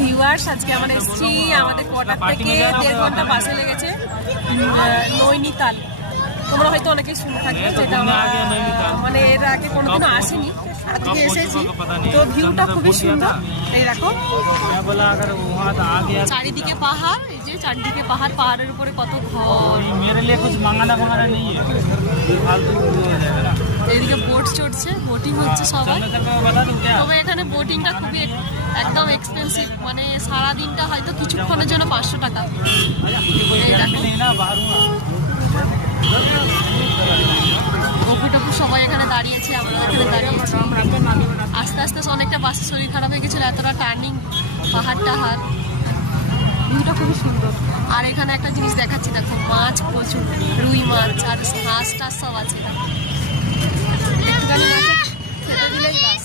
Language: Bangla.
ভিউয়ার্স, আজকে আমরা এসেছি আমাদের কোয়ার্টার থেকে 1.5 ঘন্টা বাসে লেগেছে নৈনিতাল। তোমরা হয়তো অনেকেই শুনে থাকবে, যেটা মানে এর আগে কোনোদিনও আসেনি, আজকে এসেছি। তো ভিউটা খুবই সুন্দর। এই দেখো চারিদিকে পাহাড়, এই যে চারিদিকে পাহাড়, পাহাড়ের উপরে কত ঘর। এইদিকে বোট চড়ছে, বোটিং হচ্ছে সবাই। তবে এখানে বোটিংটা খুবই একদম এক্সপেন্সিভ, মানে সারাদিনটা হয়তো কিছুক্ষণের জন্য 500 টাকা। গপু টপু সবাই এখানে দাঁড়িয়েছে, আমরা এখানে দাঁড়িয়েছি। আস্তে আস্তে অনেকটা বাসের শরীর খারাপ হয়ে গেছিলো, এতটা টার্নিং, পাহাড় টাহাড়। ভিউটা খুবই সুন্দর। আর এখানে একটা জিনিস দেখাচ্ছি, দেখো মাছ প্রচুর, রুই মাছ আর হাঁস টাস সব আছে। একটুখানি মাছে খেতে দিলেই বাস।